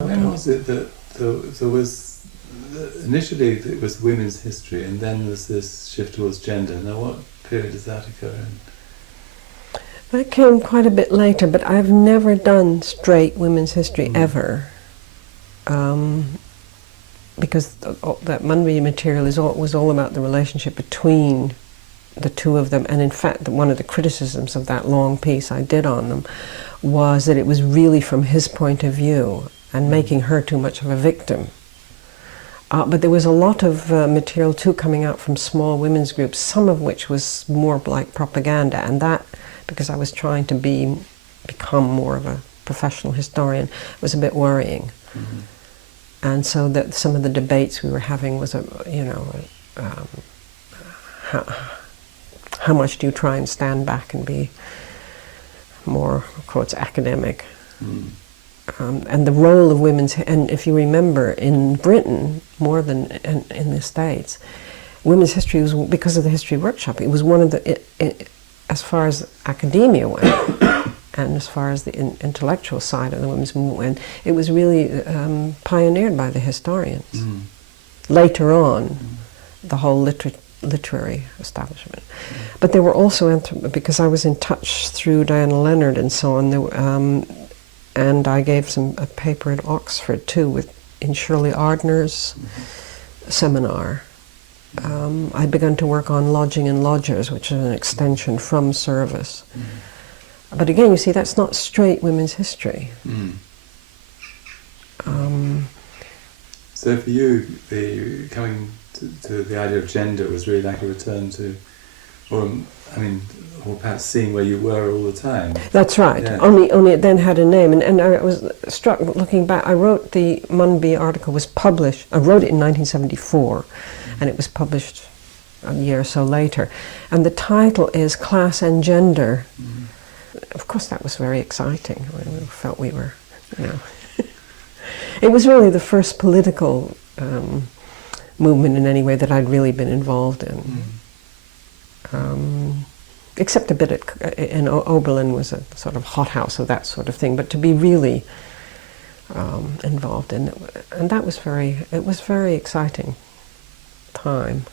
When was it that there was, initially it was women's history, and then there's this shift towards gender. Now what period does that occur in? That came quite a bit later, but I've never done straight women's history ever. Because that Munby material was all about the relationship between the two of them, and in fact one of the criticisms of that long piece I did on them was that it was really from his point of view and making her too much of a victim. But there was a lot of material too coming out from small women's groups, some of which was more like propaganda, and that, because I was trying to become more of a professional historian, was a bit worrying. And so that some of the debates we were having was, how much do you try and stand back and be more, quotes, academic? And the role of women's, and if you remember, in Britain, more than in the States, women's history was, because of the history workshop, it was one of the, as far as academia went, and as far as the intellectual side of the women's movement went, it was really pioneered by the historians. Later on, the whole literary establishment. But there were also, because I was in touch through Diana Leonard and so on, and I gave a paper at Oxford too, in Shirley Ardner's seminar. I'd begun to work on lodging and lodgers, which is an extension from service. But again, you see, that's not straight women's history. So for you, coming to the idea of gender was really like a return to, or perhaps seeing where you were all the time. That's right. Yeah. Only it then had a name, and I was struck looking back. I wrote the Munby article was published. I wrote it in 1974, and it was published a year or so later. And the title is Class and Gender. Of course, that was very exciting. We felt we were, It was really the first political movement in any way that I'd really been involved in. Except a bit in Oberlin was a sort of hothouse of that sort of thing, but to be really involved in it, and that was very exciting time.